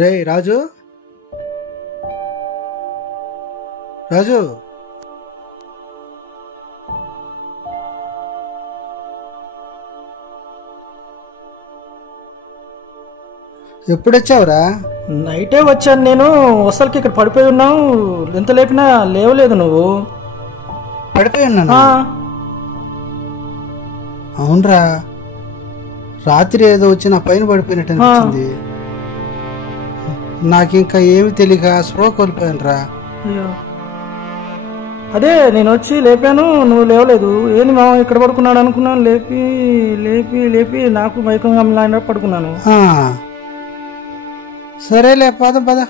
రే రాజు, రాజు, ఎప్పుడొచ్చావురా? నైటే వచ్చాను నేను. అసలుకి ఇక్కడ పడిపోయి ఉన్నావు, ఎంత లేపినా లేవలేదు. నువ్వు పడిపోయి ఉన్నాను. అవునరా, రాత్రి ఏదో వచ్చి నా పైన పడిపోయినట్టు అనిపించింది. నాకు ఇంకా ఏమి తెలియక స్పృహ కోల్పోయాను రా. అదే నేను వచ్చి లేపాను, నువ్వు లేవలేదు. ఏంది మా ఇక్కడ పడుకున్నాడు అనుకున్నాను. లేపి లేపి లేపి నాకు మైకంగా పడుకున్నాను. సరేలే, పద పద.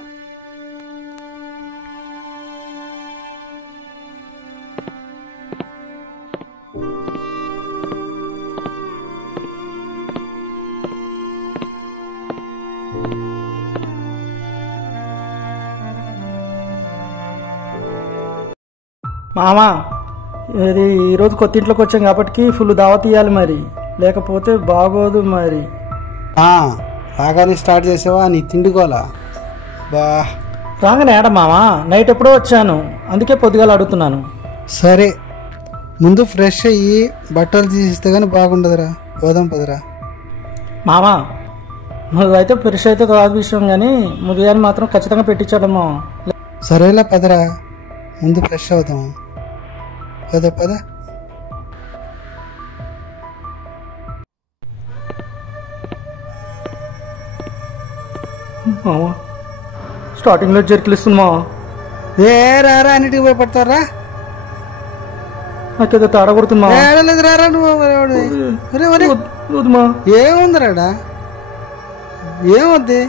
మామా, ఇది ఈరోజు కొత్త ఇంట్లోకి వచ్చాం కాబట్టి ఫుల్ దావత్ ఇవ్వాలి మరి, లేకపోతే బాగోదు మరి. బాగానే స్టార్ట్ చేసావా నీ తిండికోలా? బా రాగానే ఏడ మామా, నైట్ ఎప్పుడో వచ్చాను, అందుకే పొద్దుగాల అడుగుతున్నాను. సరే, ముందు ఫ్రెష్ అయ్యి బట్టలు తీసిస్తే కానీ బాగుండదురా. పోదాం పదరా. మామా, నువ్వైతే ఫ్రెష్ అయితే తర్వాత విషయం, కానీ ముందుగాని మాత్రం ఖచ్చితంగా పెట్టించాడమ్మా. సరేలా పదరా, ముందు ఫ్రెష్ అవుతాం. పద పద. మామా, స్టార్టింగ్లో జర్కిలిస్తుంది మావా. ఏ రారా, అన్నిటికి భయపడతారా? నాకేదో తేడా కొడుతుంది మావా. ఏడలేదు రారా నువ్వు. ఏముంది రాడా, ఏమొద్ది?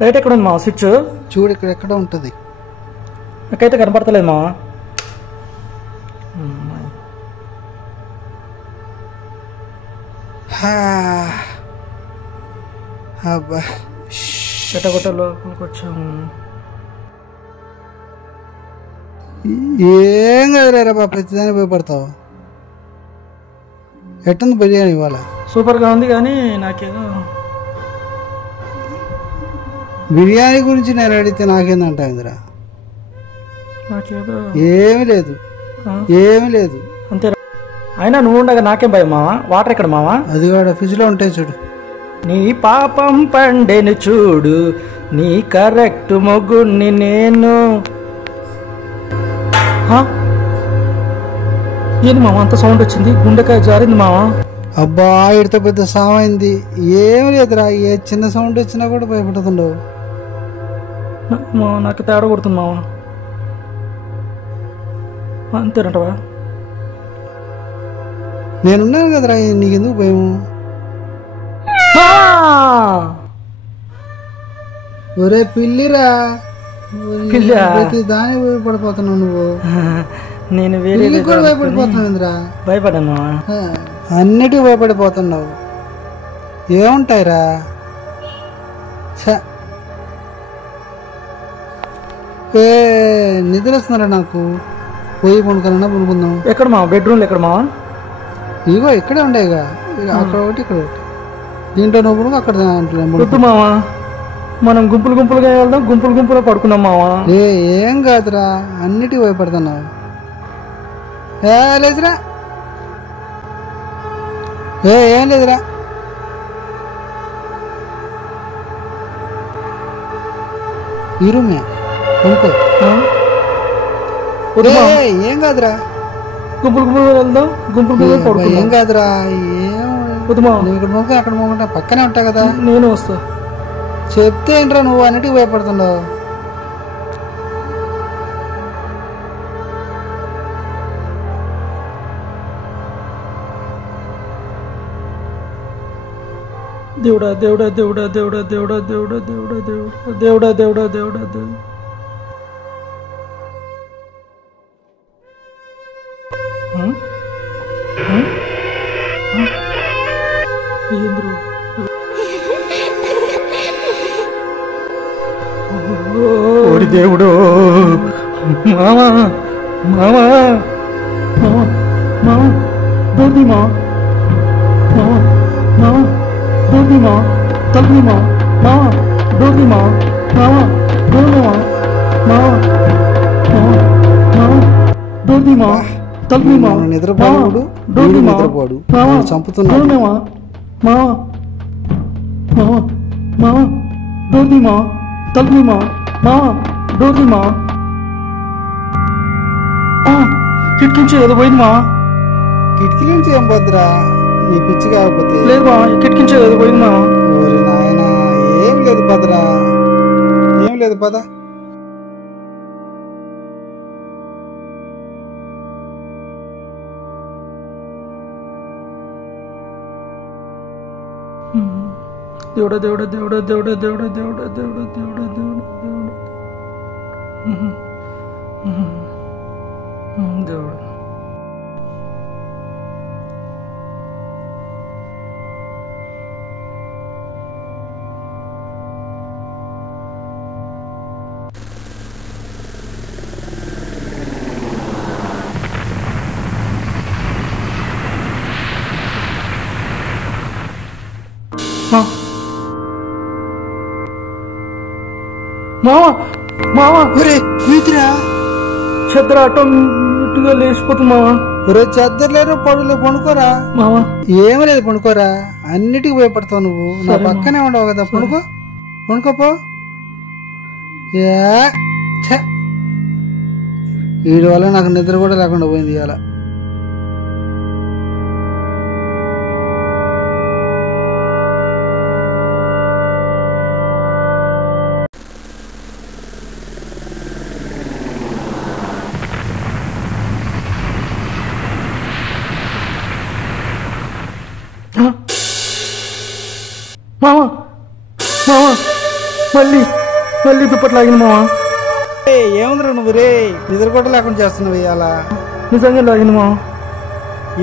లైట్ ఎక్కడ ఉంది మా స్విచ్? చూడు, ఇక్కడ ఎక్కడ ఉంటుంది. నాకైతే కనపడతలేదు మా. అబ్బా, చెట్టగొట్ట లోపలికి వచ్చాము. ఏం కదరా బా, ప్రతిదాన్ని భయపడతావు. ఎట్టుంది బిర్యానీ ఇవాళ? సూపర్గా ఉంది, కానీ నాకేదో బిర్యానీ గురించి నేను అడిగితే నాకేందంటా ఇందిరా? నాకేదో ఏమి లేదు, ఏమి లేదు. అంతే. అయినా నువ్వు ఉండగా నాకేం భయం మావా. వాటర్ ఎక్కడ మావా? అది కూడా ఫ్రిడ్జ్లో ఉంటాయి చూడు. నీ పాపం పండెను చూడు, నీ కరెక్ట్ మొగుణ్ణి నేను. ఏంది మామ అంత సౌండ్ వచ్చింది? గుండెకాయ జారింది మావా. అబ్బా, ఇడితో పెద్ద సామైంది. ఏమి లేదురా, ఏ చిన్న సౌండ్ వచ్చినా కూడా భయపడుతుండవు. నాకు తేడా కొడుతుంది మావా. అంతేనంటవా? నేనున్నాను కదరా, నీకెందుకు భయము? ఒరే పిల్లిరా, ప్రతి దాని భయపడిపోతున్నావు నువ్వు. నేను వేరే కూడా భయపడిపోతున్నావురా. భయపడ్డాను, అన్నిటికీ భయపడిపోతున్నావు. ఏముంటాయిరా? ఏ నిద్ర వస్తున్నారా నాకు? పోయి పడుకోవాలన్నా పడుకుందాం. ఎక్కడ మా బెడ్రూమ్లో? ఎక్కడ మా? ఇగో ఇక్కడే ఉండేగా, అక్కడ ఒకటి ఇక్కడ ఒకటి. దీంట్లో నువ్వు అక్కడ వద్దు మావా, మనం గుంపులు గుంపులుగా వెళ్దాం, గుంపులు గుంపులుగా పడుకున్నాం మావా. ఏం కాదురా, అన్నిటికీ భయపడుతున్నావు. లేదురా, ఏం లేదురా. ఈ రూమే కొనుక్కో. ఏం కాదురా, గుంపులు గుంపులుగా వెళ్దాం, గుంపులు గుంపులుగా పడుకుందాం. ఏం కాదురా, నువ్వు ఇక్కడ మొక్క అక్కడ మొక్క పక్కనే ఉంటా కదా. నేను వస్తా. చెప్తే ఏంట్రా నువ్వు అన్నిటికీ భయపడుతున్నావు. దేవుడా దేవుడా దేవుడా దేవుడా దేవుడా దేవుడా దేవుడా దేవుడా దేవుడా దేవుడా దేవుడా దేవుడా ఏంద్రు ఓడి దేవుడు మామా మామా మామా మామా దొంది మా మామా మామా దొంది మా తల్లి మా మామా దొంది మా మామా దొంది మా మామా మామా మామా దొంది మా తల్లి మా నిద్రపోడు దొంది మా నిద్రపోడు మామా చంపుతున్నాడు మామా మామా మామా మామా దొంది మా తల్లి మా మామా దొంది మా కిటికించి ఏదో పోయింది మా కిటికీ నుంచి ఏం పోద్దురా నీ పిచ్చి కాకపోతే లేదు మా కిటికించి ఏదో పోయింది మా ఓరి నాయనా ఏం లేదు పదరా ఏం లేదు పద దేవుడా దేవుడా దేవుడా దేవుడా దేవుడా దేవుడా దేవుడా దేవుడా దేవుడా దేవుడా దేవుడా మామా మామా ఒరే కూతురా చెద్దర ఆటోమేటిక్గా లేచిపోతుంది మామా ఒరే చెద్దర్లేరు పడులే పడుకోరా మామా ఏం లేదు పడుకోరా అన్నిటికీ భయపడతావు నువ్వు నా సరే పక్కనే ఉండవు కదా పడుకో పడుకోపో వీడి వల్ల నాకు నిద్ర కూడా లేకుండా పోయింది ఇవాళ మామా మామా మళ్ళీ మళ్ళీ దుప్పట్లు లాగింది మామా ఏముందిరా నువ్వు రే నిద్ర కూడా లేకుండా చేస్తున్నావు ఇవాళ నిజంగా లాగింది మామా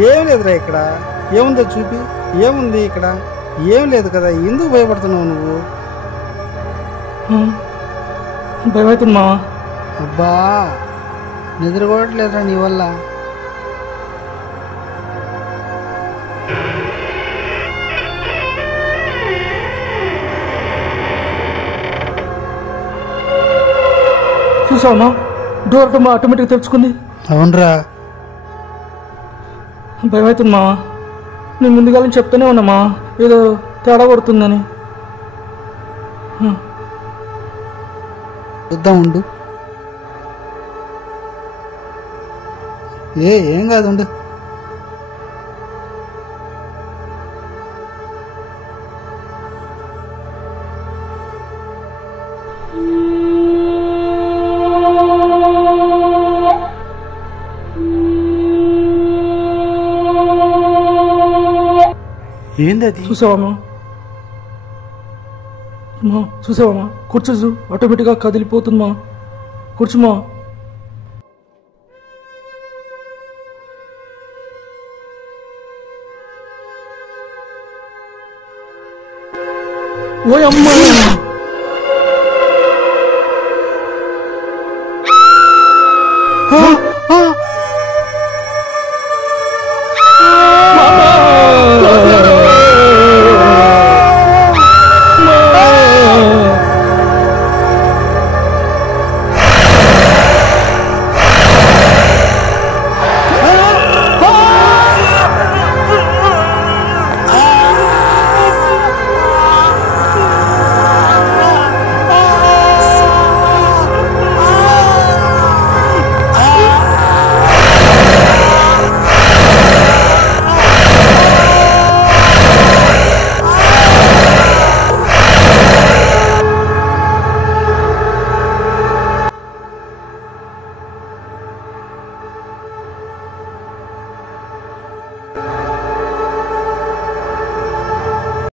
ఏం లేదురా ఇక్కడ ఏముందో చూపి ఏముంది ఇక్కడ ఏం లేదు కదా ఎందుకు భయపడుతున్నావు నువ్వు భయం అవుతుంది మామా అబ్బా నిద్ర కూడా లేదురా నీ వల్ల చూసావమ్మా డోర్ ఆటోమేటిక్గా తెరుచుకుంది అవునరా భయం అవుతుంది మావా నేను ముందుగా చెప్తూనే ఉన్నామా ఏదో తేడా కొడుతుందని చూద్దాం ఉండు ఏం కాదు ఉండు ఏందది చూసావమ్మా చూసావమ్మా కూర్చోసు ఆటోమేటిక్గా కదిలిపోతుందమ్మా కూర్చుమా ఓయ్ అమ్మా ఆ!